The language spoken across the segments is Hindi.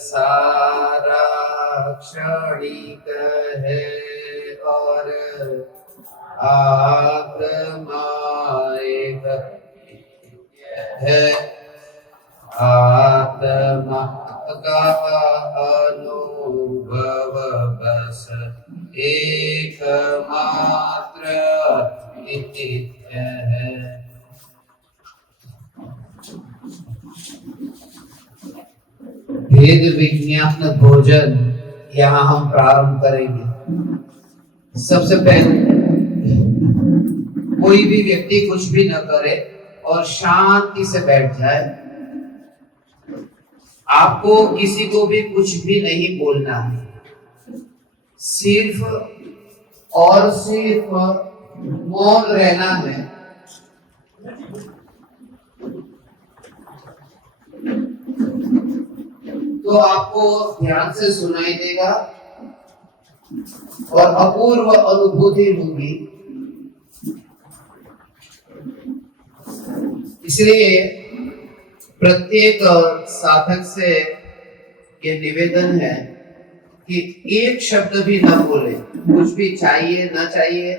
सारा क्षणिक है और आत्मा एक है। आत्मा का अनुभव बस एकमात्र नित्य है। भेद विज्ञान भोजन यहाँ हम प्रारंभ करेंगे। सबसे पहले कोई भी व्यक्ति कुछ भी न करे और शांति से बैठ जाए। आपको किसी को भी कुछ भी नहीं बोलना है, सिर्फ और सिर्फ मौन रहना है। तो आपको ध्यान से सुनाई देगा और अपूर्व अनुभूति होगी। इसलिए प्रत्येक साधक से ये निवेदन है कि एक शब्द भी न बोले, कुछ भी चाहिए ना चाहिए,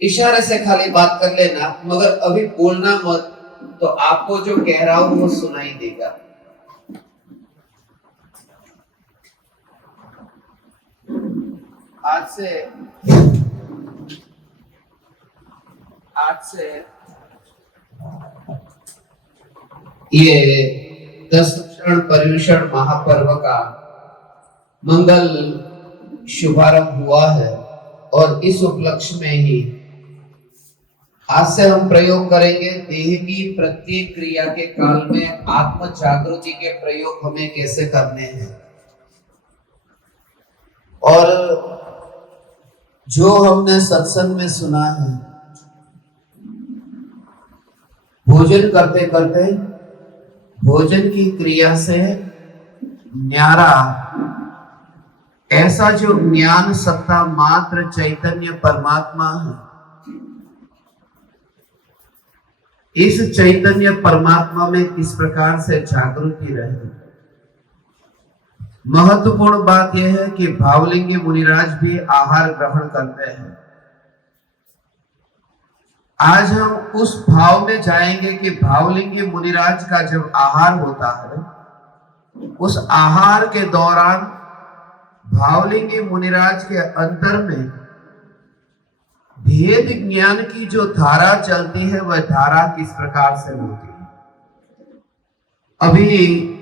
इशारे से खाली बात कर लेना, मगर अभी बोलना मत। तो आपको जो कह रहा हूं वो सुनाई देगा। आज से ये 10 पर्युषण महापर्व का मंगल शुभारंभ हुआ है और इस उपलक्ष्य में ही आज से हम प्रयोग करेंगे देह की प्रत्येक क्रिया के काल में आत्म जागृति के प्रयोग हमें कैसे करने हैं। और जो हमने सत्संग में सुना है, भोजन करते करते भोजन की क्रिया से न्यारा ऐसा जो ज्ञान सत्ता मात्र चैतन्य परमात्मा है, इस चैतन्य परमात्मा में किस प्रकार से जागृति रहे। महत्वपूर्ण बात यह है कि भावलिंगी मुनिराज भी आहार ग्रहण करते हैं। आज हम उस भाव में जाएंगे कि भावलिंगी मुनिराज का जब आहार होता है, उस आहार के दौरान भावलिंगी मुनिराज के अंतर में भेद ज्ञान की जो धारा चलती है, वह धारा किस प्रकार से होती है। अभी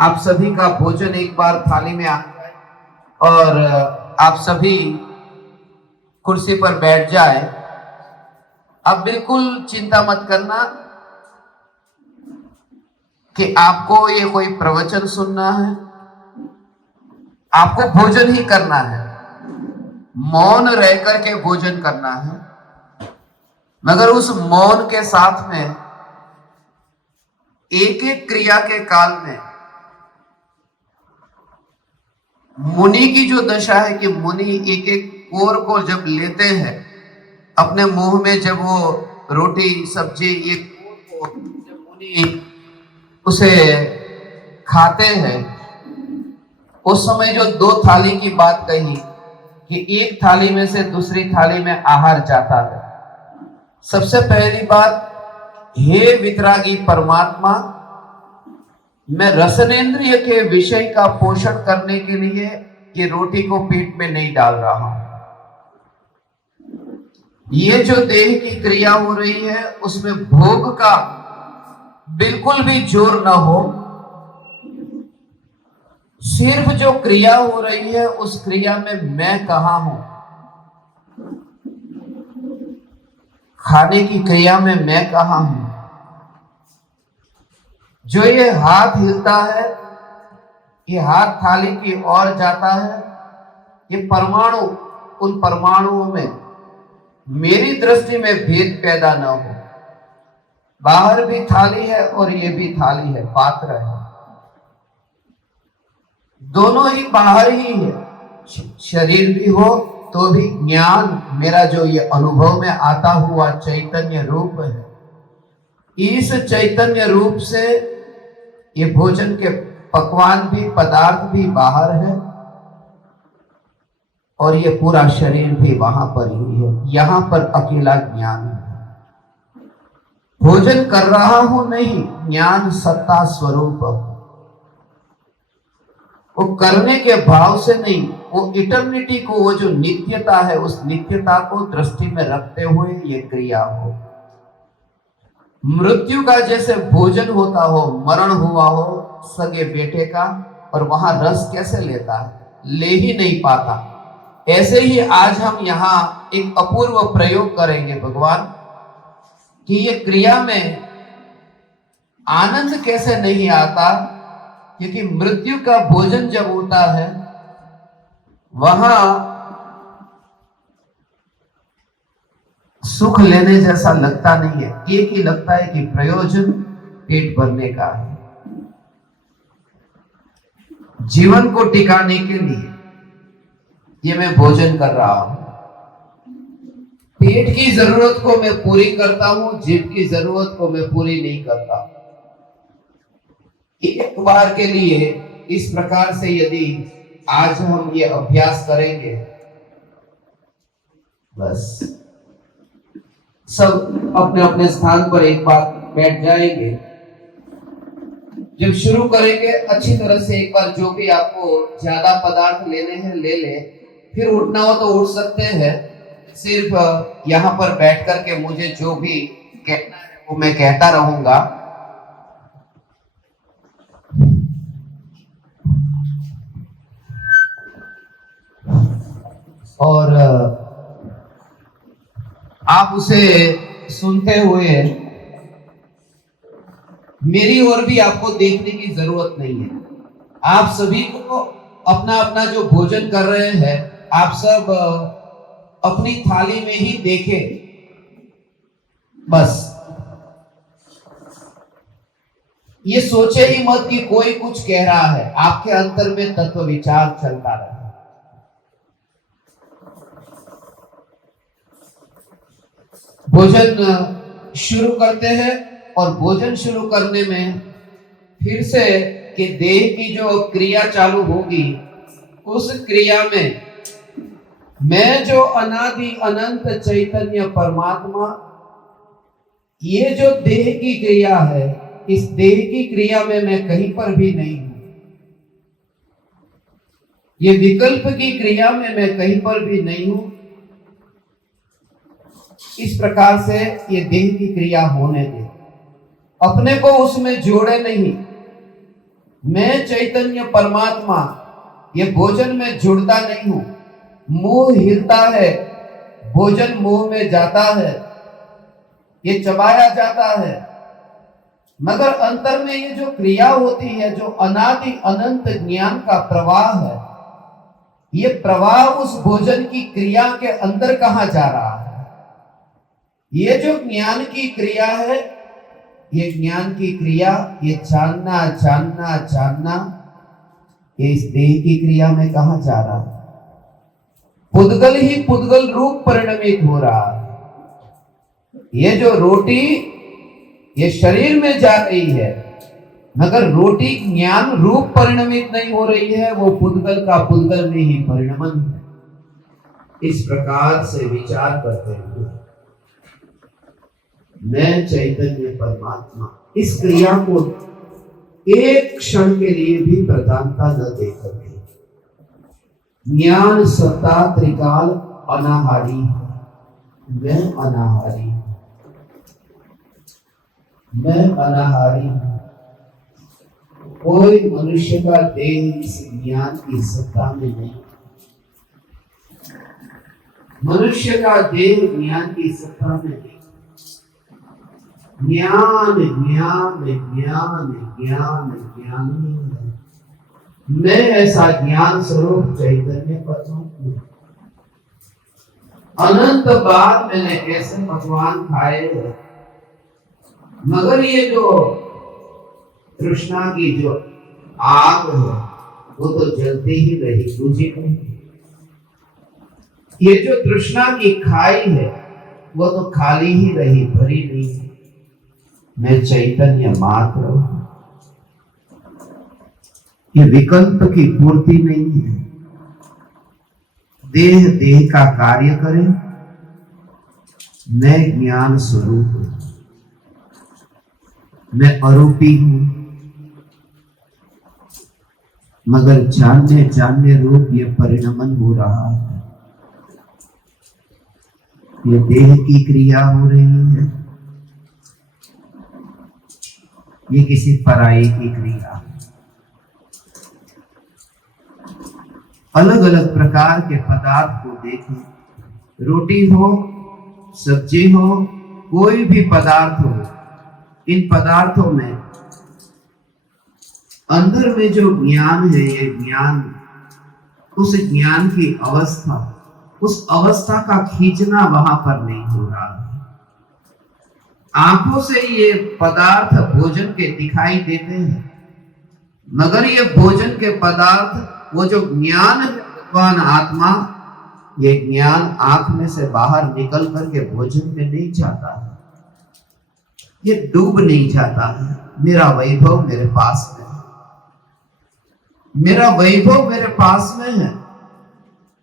आप सभी का भोजन एक बार थाली में आता है और आप सभी कुर्सी पर बैठ जाए। अब बिल्कुल चिंता मत करना कि आपको ये कोई प्रवचन सुनना है, आपको भोजन ही करना है, मौन रह करके भोजन करना है। मगर उस मौन के साथ में एक एक क्रिया के काल में मुनि की जो दशा है कि मुनि एक एक कोर को जब लेते हैं अपने मुंह में, जब वो रोटी सब्जी ये कोर को जब मुनि उसे खाते हैं, उस समय जो 2 थाली की बात कही कि एक थाली में से दूसरी थाली में आहार जाता है। सबसे पहली बात, हे वितरागी परमात्मा, मैं रसनेन्द्रिय के विषय का पोषण करने के लिए ये रोटी को पेट में नहीं डाल रहा हूं। ये जो देह की क्रिया हो रही है उसमें भोग का बिल्कुल भी जोर न हो। सिर्फ जो क्रिया हो रही है उस क्रिया में मैं कहां हूं, खाने की क्रिया में मैं कहां हूं। जो ये हाथ हिलता है, ये हाथ थाली की ओर जाता है, ये परमाणु, उन परमाणुओं में मेरी दृष्टि में भेद पैदा न हो। बाहर भी थाली है और ये भी थाली है, पात्र है, दोनों ही बाहर ही है। शरीर भी हो तो भी ज्ञान, मेरा जो ये अनुभव में आता हुआ चैतन्य रूप है, इस चैतन्य रूप से ये भोजन के पकवान भी, पदार्थ भी बाहर है और ये पूरा शरीर भी वहां पर ही है। यहां पर अकेला ज्ञान है। भोजन कर रहा हूं नहीं, ज्ञान सत्ता स्वरूप। वो करने के भाव से नहीं, वो इटर्निटी को, वो जो नित्यता है, उस नित्यता को दृष्टि में रखते हुए ये क्रिया हो। मृत्यु का जैसे भोजन होता हो, मरण हुआ हो सगे बेटे का, और वहां रस कैसे लेता है, ले ही नहीं पाता। ऐसे ही आज हम यहां एक अपूर्व प्रयोग करेंगे भगवान कि ये क्रिया में आनंद कैसे नहीं आता, क्योंकि मृत्यु का भोजन जब होता है वहां सुख लेने जैसा लगता नहीं है। एक ही लगता है कि प्रयोजन पेट भरने का है, जीवन को टिकाने के लिए ये मैं भोजन कर रहा हूं। पेट की जरूरत को मैं पूरी करता हूं, जीव की जरूरत को मैं पूरी नहीं करता। एक बार के लिए इस प्रकार से यदि आज हम ये अभ्यास करेंगे, बस सब अपने अपने स्थान पर एक बार बैठ जाएंगे। जब शुरू करेंगे अच्छी तरह से एक बार, जो भी आपको ज्यादा पदार्थ लेने हैं ले ले, फिर उठना हो तो उठ सकते हैं। सिर्फ यहां पर बैठ करके मुझे जो भी कहना है वो मैं कहता रहूंगा। और आप उसे सुनते हुए, मेरी ओर भी आपको देखने की जरूरत नहीं है। आप सभी को अपना अपना जो भोजन कर रहे हैं, आप सब अपनी थाली में ही देखें। बस ये सोचे ही मत कि कोई कुछ कह रहा है, आपके अंतर में तत्व विचार चलता रहे। भोजन शुरू करते हैं, और भोजन शुरू करने में फिर से कि देह की जो क्रिया चालू होगी, उस क्रिया में मैं जो अनादि अनंत चैतन्य परमात्मा, ये जो देह की क्रिया है, इस देह की क्रिया में मैं कहीं पर भी नहीं हूं। ये विकल्प की क्रिया में मैं कहीं पर भी नहीं हूं। इस प्रकार से ये देह की क्रिया होने दे, अपने को उसमें जोड़े नहीं। मैं चैतन्य परमात्मा ये भोजन में जुड़ता नहीं हूं। मुंह हिलता है, भोजन मुंह में जाता है, ये चबाया जाता है, मगर अंतर में ये जो क्रिया होती है, जो अनादि अनंत ज्ञान का प्रवाह है, ये प्रवाह उस भोजन की क्रिया के अंदर कहां जा रहा है। ये जो ज्ञान की क्रिया है, ये ज्ञान की क्रिया, ये जानना जानना जानना, ये इस देह की क्रिया में कहां जा रहा है। पुद्गल ही पुद्गल रूप परिणमित हो रहा है। ये जो रोटी ये शरीर में जा रही है, मगर रोटी ज्ञान रूप परिणमित नहीं हो रही है, वो पुद्गल का पुद्गल में ही परिणमन है। इस प्रकार से विचार करते हुए मैं चैतन्य परमात्मा, इस क्रिया को एक क्षण के लिए भी प्रधानता न देकर के, ज्ञान सत्ता त्रिकाल अनाहारी है, मैं अनाहारी हूं, मैं अनाहारी हूं। कोई मनुष्य का देह इस ज्ञान की सत्ता में नहीं। मनुष्य का देह ज्ञान की सत्ता में नहीं। ज्ञान ज्ञान ज्ञान ज्ञान ज्ञान है। मैं ऐसा ज्ञान स्वरूप चैतन्य परमात्मा। अनंत बार मैंने ऐसे पकवान खाए हैं, मगर ये जो तृष्णा की जो आग है, वो तो जलती ही रही, बुझी नहीं। ये जो तृष्णा की खाई है, वो तो खाली ही रही, भरी नहीं। मैं चैतन्य मात्र हूं। ये विकल्प की पूर्ति नहीं है। देह देह का कार्य करे, मैं ज्ञान स्वरूप हूं, मैं अरूपी हूं, मगर जानने जानने रूप ये परिणमन हो रहा है। ये देह की क्रिया हो रही है, ये किसी पराई की क्रिया। अलग अलग प्रकार के पदार्थ को देखें, रोटी हो, सब्जी हो, कोई भी पदार्थ हो, इन पदार्थों में अंदर में जो ज्ञान है, ये ज्ञान, उस ज्ञान की अवस्था, उस अवस्था का खींचना वहां पर नहीं हो रहा है। आंखों से ये पदार्थ भोजन के दिखाई देते हैं, मगर ये भोजन के पदार्थ, वो जो ज्ञान है भगवान आत्मा, ये ज्ञान आंख में से बाहर निकल करके भोजन में नहीं जाता है, ये डूब नहीं जाता है। मेरा वैभव मेरे पास में है, मेरा वैभव मेरे पास में है।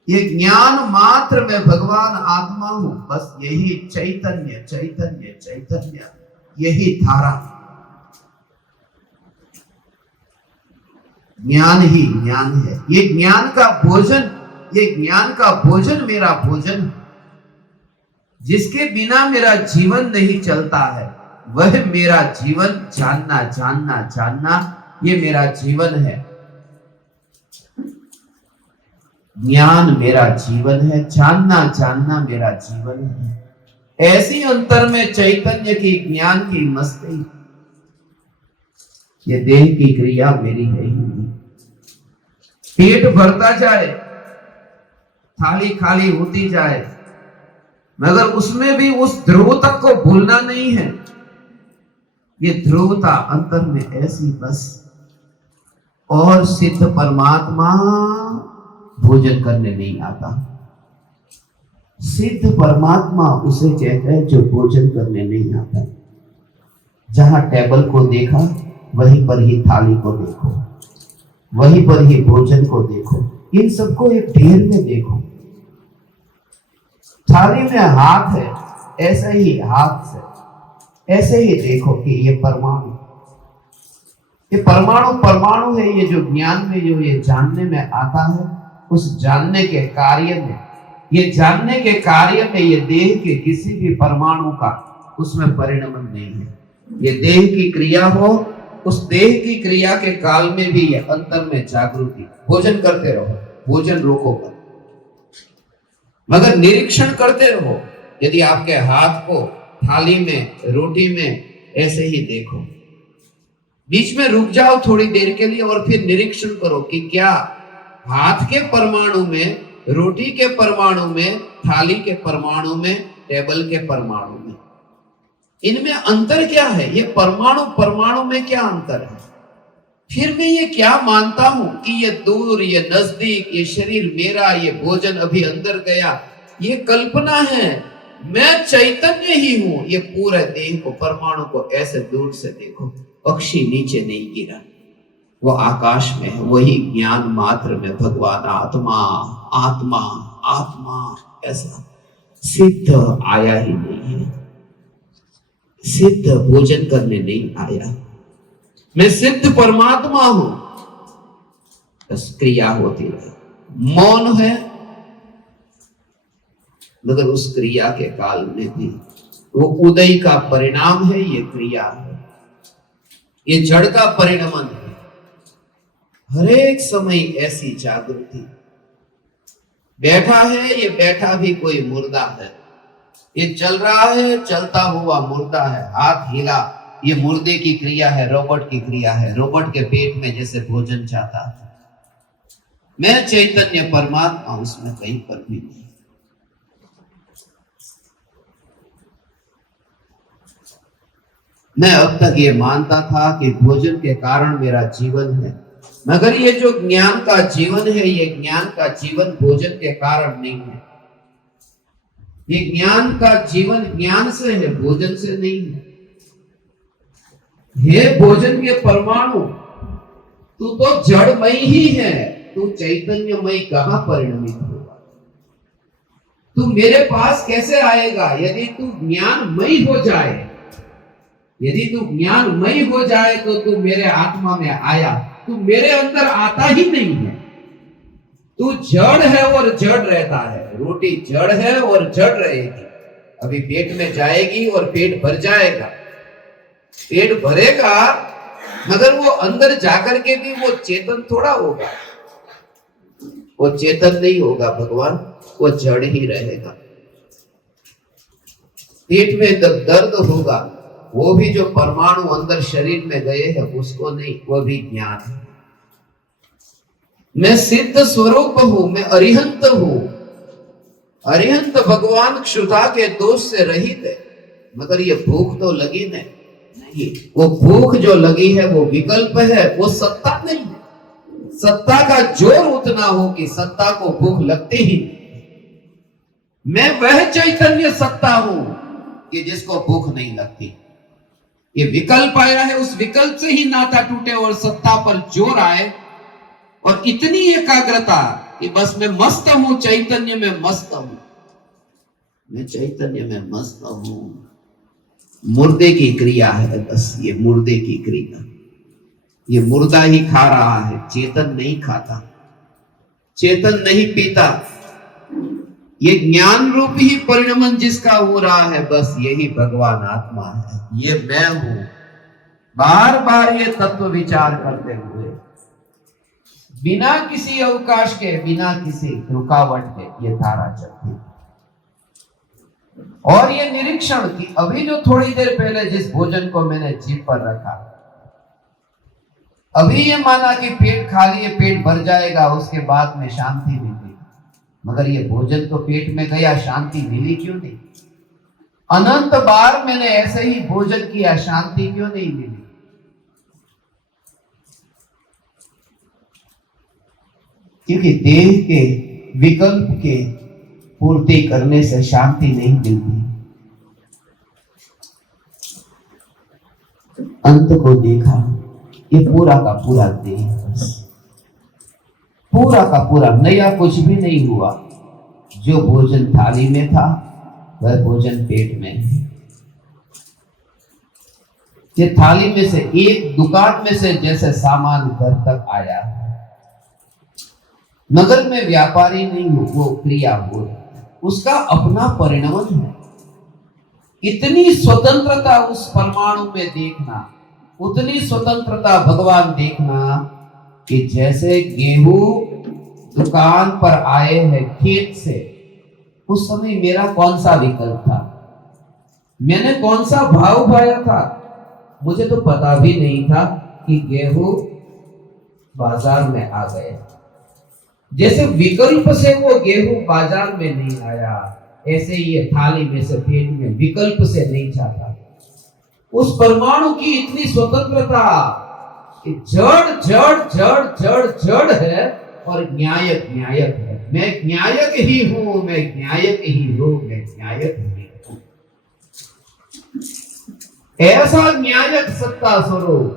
ये ज्ञान मात्र में भगवान आत्मा हूं, बस यही चैतन्य चैतन्य चैतन्य, यही धारा, ज्ञान ही ज्ञान है। ये ज्ञान का भोजन, ये ज्ञान का भोजन मेरा भोजन, जिसके बिना मेरा जीवन नहीं चलता है, वह मेरा जीवन। जानना जानना जानना, ये मेरा जीवन है। ज्ञान मेरा जीवन है, जानना जानना मेरा जीवन है। ऐसी अंतर में चैतन्य की, ज्ञान की मस्ती, ये देह की क्रिया मेरी है ही नहीं। पेट भरता जाए, थाली खाली होती जाए, मगर उसमें भी उस ध्रुवता को भूलना नहीं है। ये ध्रुवता अंतर में ऐसी बस। और सिद्ध परमात्मा भोजन करने नहीं आता। सिद्ध परमात्मा उसे कहते हैं जो भोजन करने नहीं आता। जहां टेबल को देखा, वहीं पर ही थाली को देखो, वहीं पर ही भोजन को देखो, इन सबको एक ढेर में देखो। थाली में हाथ है, ऐसे ही हाथ से ऐसे ही देखो कि ये परमाणु, ये परमाणु परमाणु है। ये जो ज्ञान में, जो ये जानने में आता है, उस जानने के कार्य में, ये जानने के कार्य में, ये देह के किसी भी परमाणु का उसमें परिणमन नहीं है। ये देह की क्रिया हो, उस देह की क्रिया के काल में भी ये अंतर में जागृति। भोजन करते रहो, भोजन रोको मत, मगर निरीक्षण करते रहो। यदि आपके हाथ को थाली में, रोटी में ऐसे ही देखो, बीच में रुक जाओ थोड़ी देर के लिए और फिर निरीक्षण करो कि क्या हाथ के परमाणु में, रोटी के परमाणु में, थाली के परमाणु में, टेबल के परमाणु में, इनमें अंतर क्या है? ये परमाणु परमाणु में क्या अंतर है? फिर मैं ये क्या मानता हूं कि ये दूर, ये नजदीक, ये शरीर मेरा, ये भोजन अभी अंदर गया, ये कल्पना है। मैं चैतन्य ही हूं। ये पूरे देह को, परमाणु को ऐसे दूर से देखो, पक्षी नीचे नहीं गिरा, वो आकाश में है। वही ज्ञान मात्र में भगवान आत्मा आत्मा आत्मा, ऐसा सिद्ध आया ही नहीं है। सिद्ध भोजन करने नहीं आया। मैं सिद्ध परमात्मा हूं। बस क्रिया होती रहे। मौन है, मगर उस क्रिया के काल में भी वो उदय का परिणाम है। ये क्रिया है, ये जड़ का परिणमन है। हर एक समय ऐसी जागृति। बैठा है, ये बैठा भी कोई मुर्दा है। ये चल रहा है, चलता हुआ मुर्दा है। हाथ हिला, ये मुर्दे की क्रिया है, रोबोट की क्रिया है। रोबोट के पेट में जैसे भोजन जाता है। मैं चैतन्य परमात्मा, उसमें कहीं पर भी नहीं। मैं अब तक ये मानता था कि भोजन के कारण मेरा जीवन है, मगर ये जो ज्ञान का जीवन है, ये ज्ञान का जीवन भोजन के कारण नहीं है। ये ज्ञान का जीवन ज्ञान से है, भोजन से नहीं है। हे भोजन के परमाणु, तू तो जड़मय ही है, तू चैतन्यमय कहां परिणमित होगा? तू मेरे पास कैसे आएगा? यदि तू ज्ञानमय हो जाए, यदि तू ज्ञानमय हो जाए तो तू मेरे आत्मा में आया। तू मेरे अंदर आता ही नहीं है। तू जड़ है और जड़ रहता है। रोटी जड़ है और जड़ रहेगी। अभी पेट में जाएगी और पेट भर जाएगा। पेट भरेगा मगर वो अंदर जाकर के भी वो चेतन थोड़ा होगा, वो चेतन नहीं होगा भगवान, वो जड़ ही रहेगा। पेट में जब दर्द होगा वो भी जो परमाणु अंदर शरीर में गए हैं उसको नहीं, वो भी ज्ञान है। मैं सिद्ध स्वरूप हूं, मैं अरिहंत हूं। अरिहंत भगवान क्षुधा के दोष से रहित है, मगर ये भूख तो लगी नहीं। वो भूख जो लगी है वो विकल्प है, वो सत्ता नहीं है। सत्ता का जोर उतना हो कि सत्ता को भूख लगती ही नहीं। मैं वह चैतन्य सत्ता हूं कि जिसको भूख नहीं लगती। ये विकल्प आया है, उस विकल्प से ही नाता टूटे और सत्ता पर जोर आए और इतनी एकाग्रता कि बस मैं मस्त हूं, चैतन्य में मस्त हूं, मैं चैतन्य में मस्त हूं। मुर्दे की क्रिया है बस, ये मुर्दे की क्रिया। ये मुर्दा ही खा रहा है, चेतन नहीं खाता, चेतन नहीं पीता। ये ज्ञान रूप ही परिणमन जिसका हो रहा है, बस यही भगवान आत्मा है। ये मैं हूं। बार बार ये तत्व विचार करते हुए बिना किसी अवकाश के, बिना किसी रुकावट के ये धारा चलती है। और ये निरीक्षण की अभी जो थोड़ी देर पहले जिस भोजन को मैंने जीभ पर रखा, अभी ये माना कि पेट खाली है, पेट भर जाएगा, उसके बाद में शांति मिलेगी, मगर ये भोजन तो पेट में गया, शांति मिली क्यों नहीं? अनंत बार मैंने ऐसे ही भोजन किया, शांति क्यों नहीं मिली? क्योंकि देह के विकल्प के पूर्ति करने से शांति नहीं मिलती। अंत को देखा, ये पूरा का पूरा देह, पूरा का पूरा, नया कुछ भी नहीं हुआ। जो भोजन थाली में था वह भोजन पेट में है। ये थाली में से, एक दुकान में से जैसे सामान घर तक आया, नगर में व्यापारी नहीं हो, वो क्रिया हो, उसका अपना परिणमन है। इतनी स्वतंत्रता उस परमाणु में देखना, उतनी स्वतंत्रता भगवान देखना कि जैसे गेहूं दुकान पर आए हैं खेत से, उस समय मेरा कौन सा विकल्प था? मैंने कौन सा भाव पाया था? मुझे तो पता भी नहीं था कि गेहूं बाजार में आ गए। जैसे विकल्प से वो गेहूं बाजार में नहीं आया, ऐसे ही ये थाली में से पेट में विकल्प से नहीं जाता। उस परमाणु की इतनी स्वतंत्रता कि जड़ जड़ जड़ जड़ जड़ है और न्यायक न्यायक है। मैं न्यायक ही हूं, मैं न्यायक ही हूं, मैं न्यायक ही हूं। ऐसा न्यायक सत्ता स्वरूप,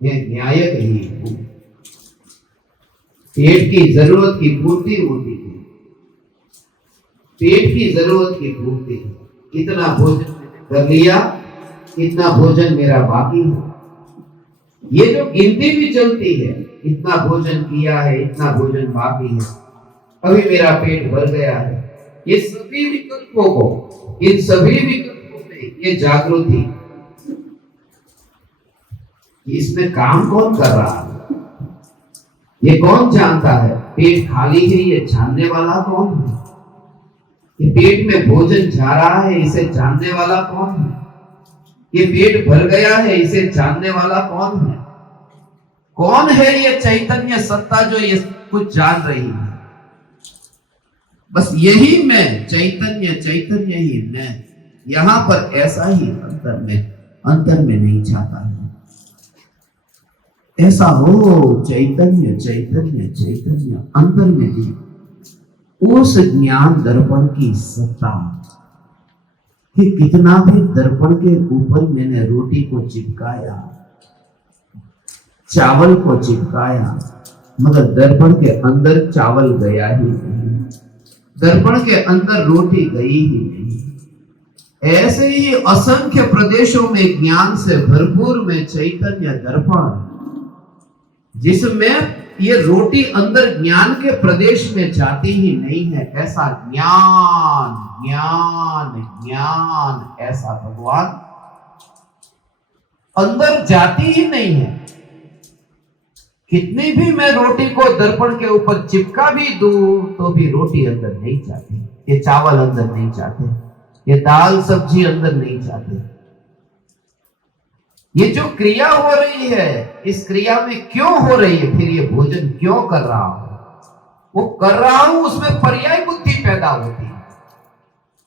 मैं न्यायक ही हूं। पेट की जरूरत की पूर्ति होती है, पेट की जरूरत की पूर्ति। इतना भोजन कर लिया, इतना भोजन मेरा बाकी है। ये जो गिनती भी चलती है, इतना भोजन किया है, इतना भोजन बाकी है, अभी मेरा पेट भर गया है। ये सभी विकल्पों को, इन सभी विकल्पों में ये जागृति, इसमें काम कौन कर रहा है? ये कौन जानता है? पेट खाली है, ये जानने वाला कौन है? ये पेट में भोजन जा रहा है, इसे जानने वाला कौन है? ये पेट भर गया है, इसे जानने वाला कौन है? कौन है ये चैतन्य सत्ता जो ये कुछ जान रही है? बस यही मैं, चैतन्य चैतन्य ही मैं। यहां पर ऐसा ही अंतर में नहीं चाहता है। ऐसा हो चैतन्य चैतन्य चैतन्य अंतर में भी उस ज्ञान दर्पण की सत्ता कि कितना भी दर्पण के ऊपर मैंने रोटी को चिपकाया, चावल को चिपकाया, मगर दर्पण के अंदर चावल गया ही नहीं, दर्पण के अंदर रोटी गई ही नहीं। ऐसे ही असंख्य प्रदेशों में ज्ञान से भरपूर में चैतन्य दर्पण, जिसमें ये रोटी अंदर ज्ञान के प्रदेश में जाती ही नहीं है। ऐसा ज्ञान ज्ञान ज्ञान, ऐसा भगवान अंदर जाती ही नहीं है। कितनी भी मैं रोटी को दर्पण के ऊपर चिपका भी दूं तो भी रोटी अंदर नहीं जाती, ये चावल अंदर नहीं जाते, ये दाल सब्जी अंदर नहीं जाते। ये जो क्रिया हो रही है, इस क्रिया में क्यों हो रही है, फिर ये भोजन क्यों कर रहा हूं, वो कर रहा हूं उसमें पर्याय बुद्धि पैदा होती है,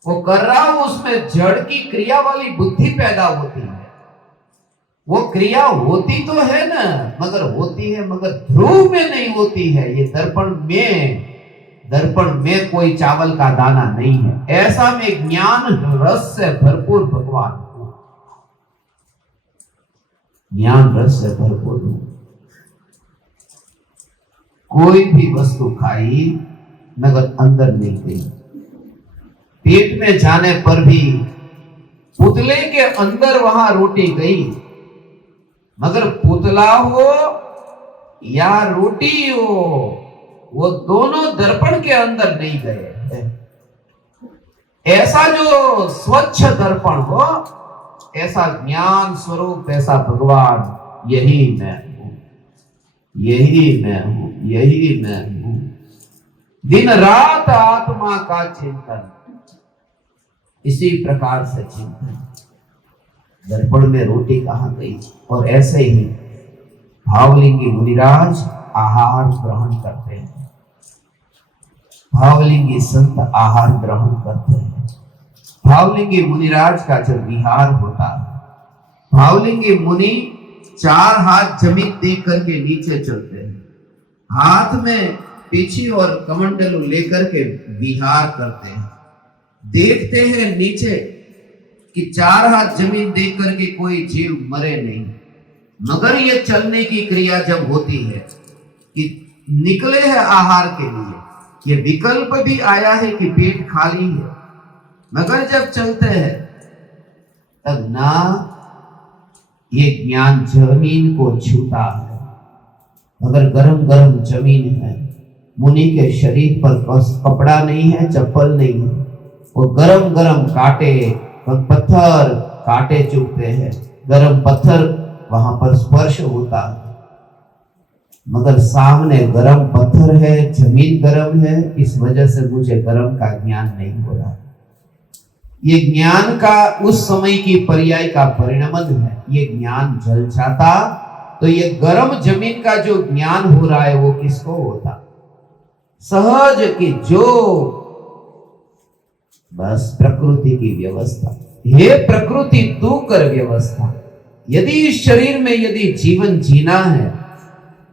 वो कर रहा हूं उसमें जड़ की क्रिया वाली बुद्धि पैदा होती है। वो क्रिया होती तो है ना, मगर होती है मगर ध्रुव में नहीं होती है। ये दर्पण में कोई चावल का दाना नहीं है। ऐसा में ज्ञान रस से भरपूर भगवान, ज्ञान रस से भरपूर कोई भी वस्तु खाई मगर अंदर नहीं गई। पेट में जाने पर भी पुतले के अंदर वहां रोटी गई, मगर पुतला हो या रोटी हो, वो दोनों दर्पण के अंदर नहीं गए। ऐसा जो स्वच्छ दर्पण हो, ऐसा ज्ञान स्वरूप, ऐसा भगवान, यही मैं हूं, यही मैं हूं, यही मैं हूं। दिन रात आत्मा का चिंतन, इसी प्रकार से चिंतन। दर्पण में रोटी कहां गई। और ऐसे ही भावलिंगी मुनिराज आहार ग्रहण करते हैं, भावलिंगी संत आहार ग्रहण करते हैं। भावलिंगी मुनिराज का जब विहार होता है, भावलिंगी मुनि 4 हाथ जमीन देख करके नीचे चलते हैं, हाथ में पीछी और कमंडलू लेकर के विहार करते हैं। देखते हैं नीचे कि 4 हाथ जमीन देख करके कोई जीव मरे नहीं, मगर ये चलने की क्रिया जब होती है कि निकले हैं आहार के लिए, ये विकल्प भी आया है कि पेट खाली है, मगर जब चलते हैं तब ना ये ज्ञान जमीन को छूता है, मगर गरम गरम जमीन है। मुनि के शरीर पर कपड़ा नहीं है, चप्पल नहीं है, वो गरम गरम कांटे पत्थर कांटे चुभते हैं, गरम पत्थर वहां पर स्पर्श होता है, मगर सामने गरम पत्थर है, जमीन गरम है, इस वजह से मुझे गरम का ज्ञान नहीं हो रहा। ये ज्ञान का उस समय की पर्याय का परिणमन है। ये ज्ञान जल जाता तो ये गरम जमीन का जो ज्ञान हो रहा है वो किसको होता? सहज की जो बस प्रकृति की व्यवस्था। हे प्रकृति तू कर व्यवस्था। यदि इस शरीर में यदि जीवन जीना है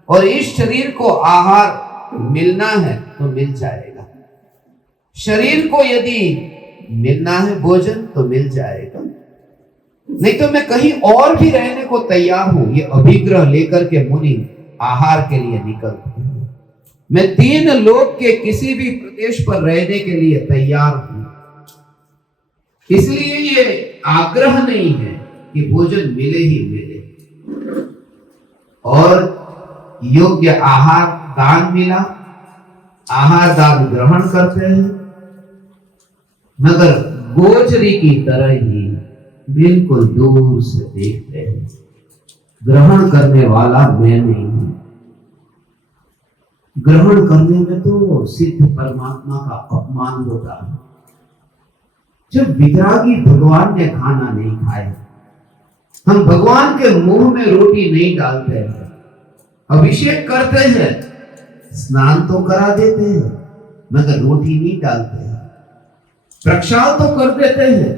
और इस शरीर को आहार मिलना है तो मिल जाएगा, शरीर को यदि मिलना है भोजन तो मिल जाएगा, नहीं तो मैं कहीं और भी रहने को तैयार हूं। ये अभिग्रह लेकर के मुनि आहार के लिए निकलते हैं। मैं 3 लोक के किसी भी प्रदेश पर रहने के लिए तैयार हूं। इसलिए ये आग्रह नहीं है कि भोजन मिले ही मिले। और योग्य आहार दान मिला, आहार दान ग्रहण करते हैं, मगर गोचरी की तरह ही बिल्कुल दूर से देखते हैं। ग्रहण करने वाला मैं नहीं हूं। ग्रहण करने में तो सिद्ध परमात्मा का अपमान होता है। जब वितरागी भगवान ने खाना नहीं खाया, हम भगवान के मुंह में रोटी नहीं डालते हैं, अभिषेक करते हैं, स्नान तो करा देते हैं, मगर रोटी नहीं डालते हैं, प्रक्षाल तो कर देते हैं,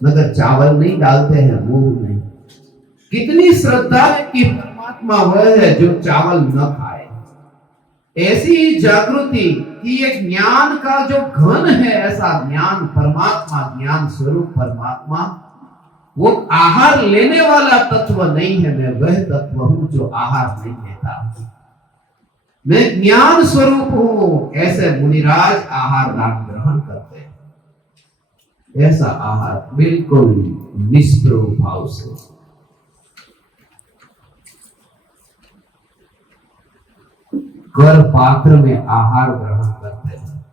मगर चावल नहीं डालते हैं मुंह में। कितनी श्रद्धा है कि परमात्मा वह है जो चावल न खाए। ऐसी जागृति कि ये ज्ञान का जो घन है, ऐसा ज्ञान परमात्मा, ज्ञान स्वरूप परमात्मा वो आहार लेने वाला तत्व नहीं है, मैं वह तत्व हूं जो आहार नहीं लेता। मैं ज्ञान स्वरूप हूं। ऐसे मुनिराज आहार दान ग्रहण करते हैं। ऐसा आहार बिल्कुल निष्प्रभ भाव से, कर पात्र में आहार ग्रहण करते हैं,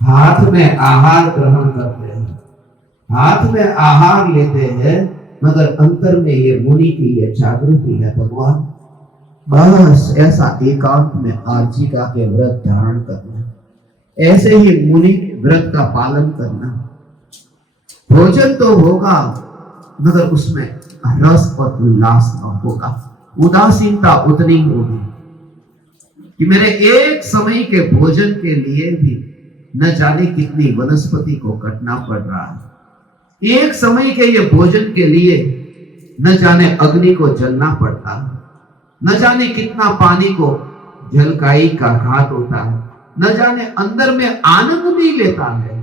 हाथ में आहार ग्रहण करते हैं, हाथ में आहार लेते हैं, मगर अंतर में ये मुनि की ये जागृति है। भगवान बस ऐसा एकांत में आजीविका के व्रत धारण करना, ऐसे ही मुनि व्रत का पालन करना। भोजन तो होगा मगर उसमें रस और उल्लास न होगा, उदासीनता उतनी होगी कि मेरे एक समय के भोजन के लिए भी न जाने कितनी वनस्पति को कटना पड़ रहा है। एक समय के ये भोजन के लिए न जाने अग्नि को जलना पड़ता है, न जाने कितना पानी को जलकाई का घात होता है, न जाने अंदर में आनंद भी लेता है।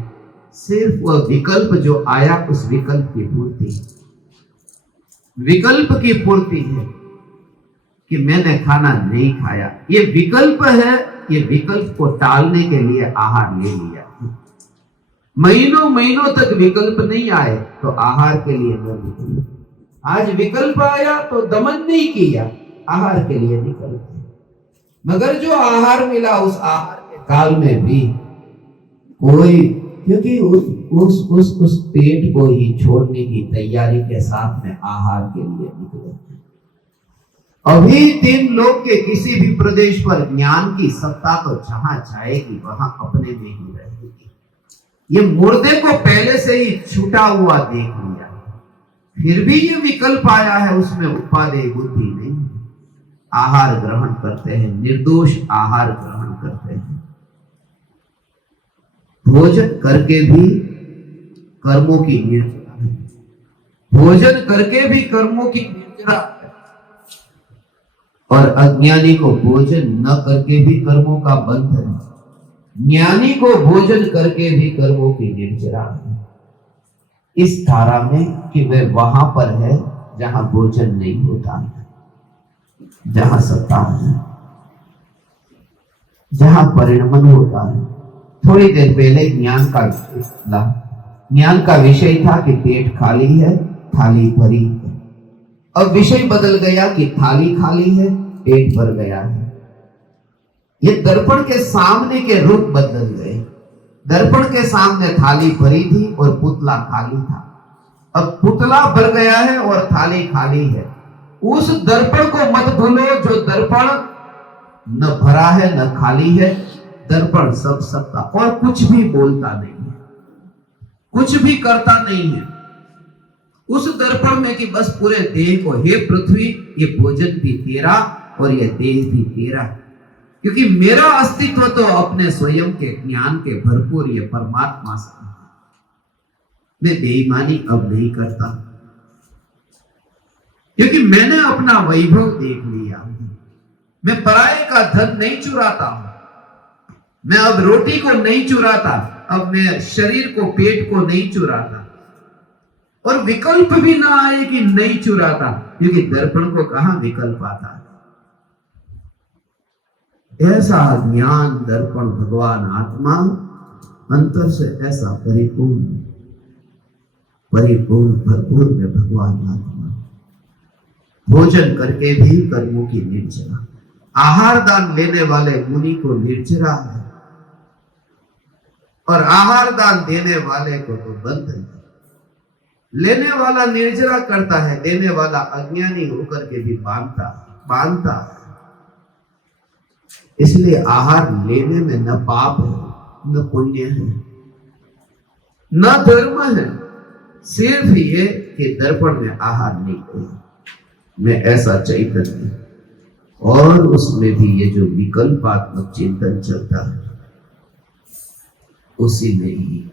सिर्फ वह विकल्प जो आया, उस विकल्प की पूर्ति, विकल्प की पूर्ति है कि मैंने खाना नहीं खाया। ये विकल्प है, ये विकल्प को टालने के लिए आहार ले लिया। महीनों महीनों तक विकल्प नहीं आए तो आहार के लिए न निकले। आज विकल्प आया तो दमन नहीं किया, आहार के लिए निकल गए। मगर जो आहार मिला, उस आहार के काल में भी कोई, क्योंकि उस पेट को ही छोड़ने की तैयारी के साथ में आहार के लिए निकले। अभी 3 लोग के किसी भी प्रदेश पर ज्ञान की सत्ता तो जहां जाएगी वहां अपने में ही रहेगी। ये मुर्दे को पहले से ही छूटा हुआ देख लिया, फिर भी ये विकल्प आया है, उसमें उत्पादे बुद्धि नहीं। आहार ग्रहण करते हैं, निर्दोष आहार ग्रहण करते हैं। भोजन करके भी कर्मों की निर्जरा है, भोजन करके भी कर्मों की निर्जरा है। और अज्ञानी को भोजन न करके भी कर्मों का बंध है, ज्ञानी को भोजन करके भी कर्मों की निर्जरा है। इस धारा में कि वह वहां पर है जहां भोजन नहीं होता है, जहां सत्ता है, जहां परिणमन होता है। थोड़ी देर पहले ज्ञान का विषय था कि पेट खाली है, थाली भरी है। अब विषय बदल गया कि थाली खाली है, पेट भर गया है। ये दर्पण के सामने के रूप बदल गए। दर्पण के सामने थाली भरी थी और पुतला खाली था। अब पुतला भर गया है और थाली खाली है। उस दर्पण को मत भूलो जो दर्पण न भरा है न खाली है। दर्पण सब सकता और कुछ भी बोलता नहीं है, कुछ भी करता नहीं है। उस दर्पण में कि बस पूरे देह को, हे पृथ्वी, ये भोजन भी तेरा और ये देह भी तेरा, क्योंकि मेरा अस्तित्व तो अपने स्वयं के ज्ञान के भरपूर ये परमात्मा से। मैं बेईमानी अब नहीं करता, क्योंकि मैंने अपना वैभव देख लिया। मैं पराये का धन नहीं चुराता हूं, मैं अब रोटी को नहीं चुराता, अब मैं शरीर को, पेट को नहीं चुराता। और विकल्प भी ना आए कि नहीं चुराता, क्योंकि दर्पण को कहां विकल्प आता है। ऐसा ज्ञान दर्पण भगवान आत्मा अंतर से ऐसा परिपूर्ण भरपूर में भगवान आत्मा। भोजन करके भी कर्मों की निर्जरा। आहार दान लेने वाले मुनि को निर्जरा है और आहार दान देने वाले को तो बंध है। लेने वाला निर्जरा करता है, देने वाला अज्ञानी होकर के भी बांधता है। इसलिए आहार लेने में न पाप है, न पुण्य है, न धर्म है। सिर्फ ये कि दर्पण में आहार नहीं किया, मैं ऐसा चैतन्य। और उसमें भी ये जो विकल्पात्मक चिंतन चलता है, उसी में ही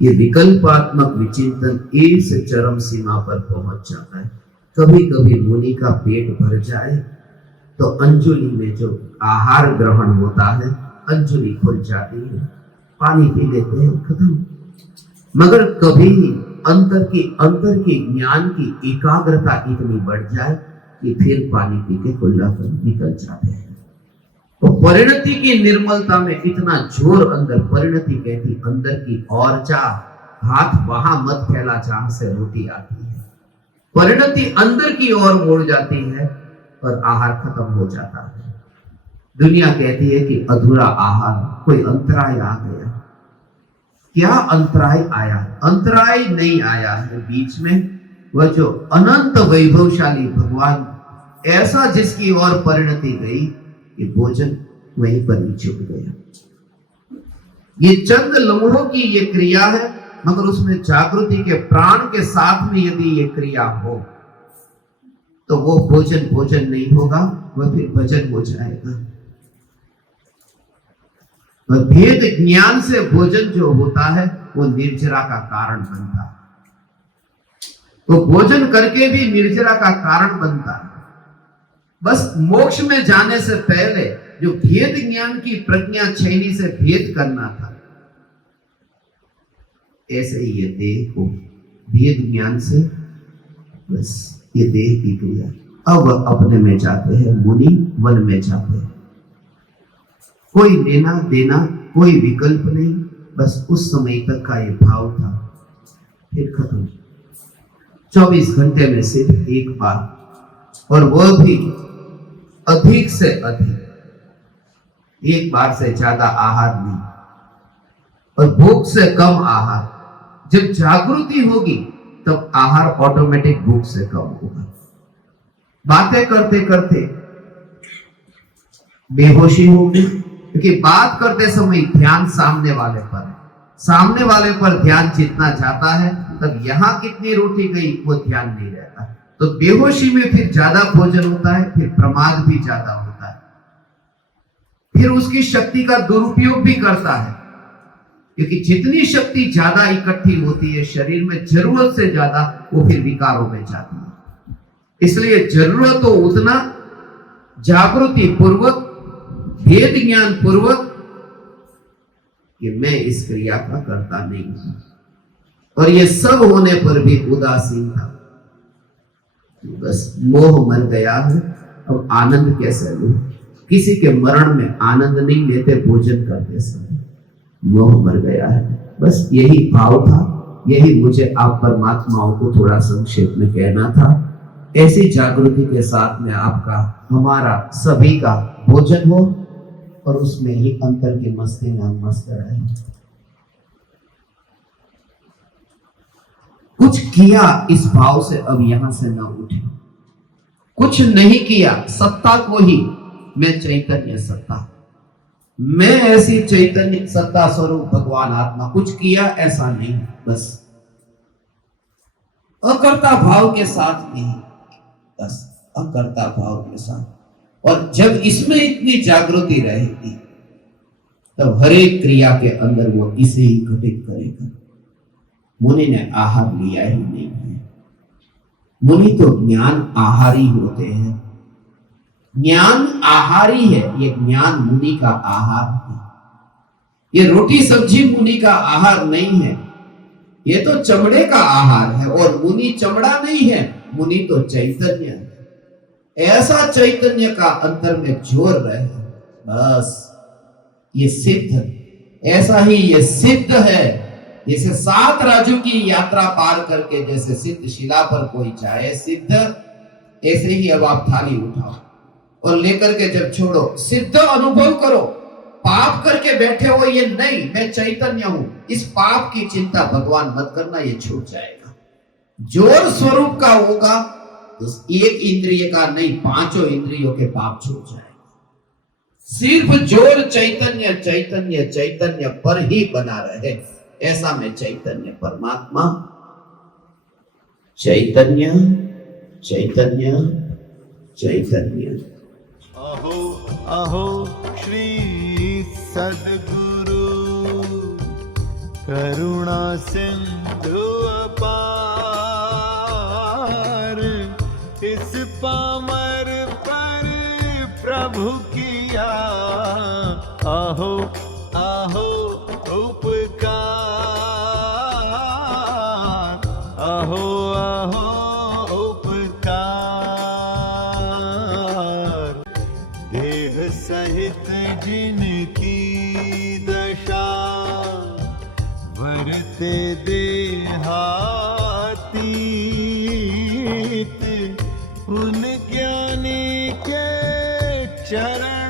ये विकल्पात्मक विचिंतन इस चरम सीमा पर पहुंच जाता है। कभी कभी मुनि का पेट भर जाए तो अंजुलि में जो आहार ग्रहण होता है, अंजुलि खुल जाती है, पानी पी लेते हैं, खत्म। मगर कभी अंतर के ज्ञान की एकाग्रता इतनी बढ़ जाए कि फिर पानी पी के कुल्ला पर निकल जाते हैं। तो परिणति की निर्मलता में इतना जोर अंदर, परिणति कहती अंदर की और चाह, हाथ वहां मत फैला जहां से रोटी आती है। परिणति अंदर की ओर मुड़ जाती है और आहार खत्म हो जाता है। दुनिया कहती है कि अधूरा आहार, कोई अंतराय आ गया। क्या अंतराय आया? अंतराय नहीं आया है बीच में। वह जो अनंत वैभवशाली भगवान, ऐसा जिसकी ओर परिणति गई कि भोजन वहीं पर ही छूट गया। ये चंद लम्हों की ये क्रिया है, मगर उसमें जागृति के प्राण के साथ में यदि ये क्रिया हो तो वो भोजन नहीं होगा, वह फिर भजन हो जाएगा। और भेद ज्ञान से भोजन जो होता है वो निर्जरा का कारण बनता है। तो भोजन करके भी निर्जरा का कारण बनता है। बस मोक्ष में जाने से पहले जो भेद ज्ञान की प्रज्ञा छैनी से भेद करना था, ऐसे ही ये देह को भेद ज्ञान से, बस ये देह की क्रिया। अब अपने में जाते हैं, मुनि वन में जाते हैं। कोई लेना देना, कोई विकल्प नहीं, बस उस समय तक का ये भाव था, फिर खत्म। 24 घंटे में सिर्फ एक बार, और वह भी अधिक से अधिक, एक बार से ज्यादा आहार नहीं, और भूख से कम आहार। जब जागृति होगी तब आहार ऑटोमेटिक भूख से कम होगा। बातें करते करते बेहोशी होगी, क्योंकि बात करते समय ध्यान सामने वाले पर है। सामने वाले पर ध्यान जितना जाता है तब यहां कितनी रोटी गई वो ध्यान नहीं रहता। तो बेहोशी में फिर ज्यादा भोजन होता है, फिर प्रमाद भी ज्यादा होता है, फिर उसकी शक्ति का दुरुपयोग भी करता है। क्योंकि जितनी शक्ति ज्यादा इकट्ठी होती है शरीर में, जरूरत से ज्यादा, वो फिर विकारों में जाती है। इसलिए जरूरत हो उतना, जागृति पूर्वक, भेद ज्ञान पूर्वक कि मैं इस क्रिया का करता नहीं हूं, और ये सब होने पर भी उदासीन था। बस मोह मर गया है, अब आनंद कैसे लूं? किसी के मरण में आनंद नहीं लेते, भोजन करते समय मोह मर गया है। बस यही भाव था, यही मुझे आप परमात्माओं को थोड़ा संक्षेप में कहना था। ऐसी जागृति के साथ में आपका, हमारा सभी का भोजन हो, और उसमें ही अंतर की मस्ती में हम मस्त रहे। कुछ किया इस भाव से अब यहां से न उठे। कुछ नहीं किया, सत्ता को ही मैं चैतन्य सत्ता, मैं ऐसी चैतन्य सत्ता स्वरूप भगवान आत्मा, कुछ किया ऐसा नहीं, बस अकर्ता भाव के साथ नहीं, बस अकर्ता भाव के साथ। और जब इसमें इतनी जागृति रहेगी तब हर एक क्रिया के अंदर वो इसे ही घटित करेगा। मुनि ने आहार लिया ही नहीं है। मुनि तो ज्ञान आहारी होते हैं। ज्ञान आहारी है, ये ज्ञान मुनि का आहार है। ये रोटी सब्जी मुनि का आहार नहीं है, ये तो चमड़े का आहार है। और मुनि चमड़ा नहीं है, मुनि तो चैतन्य है। ऐसा चैतन्य का अंतर में जोर रहे, बस ये सिद्ध, ऐसा ही ये सिद्ध है। जैसे 7 राजू की यात्रा पार करके जैसे सिद्ध शिला पर कोई जाए सिद्ध, ऐसे ही अब आप थाली उठाओ और लेकर के जब छोड़ो, सिद्ध अनुभव करो। पाप करके बैठे हो ये नहीं, मैं चैतन्य हूं, इस पाप की चिंता भगवान मत करना, ये छूट जाएगा। जोर स्वरूप का होगा तो एक इंद्रिय का नहीं, 5 इंद्रियों के पाप छूट जाएगा। सिर्फ जोर चैतन्य चैतन्य चैतन्य पर ही बना रहे, ऐसा में चैतन्य परमात्मा, चैतन्य चैतन्य चैतन्य। अहो अहो श्री सद्गुरु करुणा सिंधु अपार, इस पामर पर प्रभु किया अहो अहो उपकार। देह सहित जिनकी दशा वरते देहातीत, उन ज्ञानी के चरण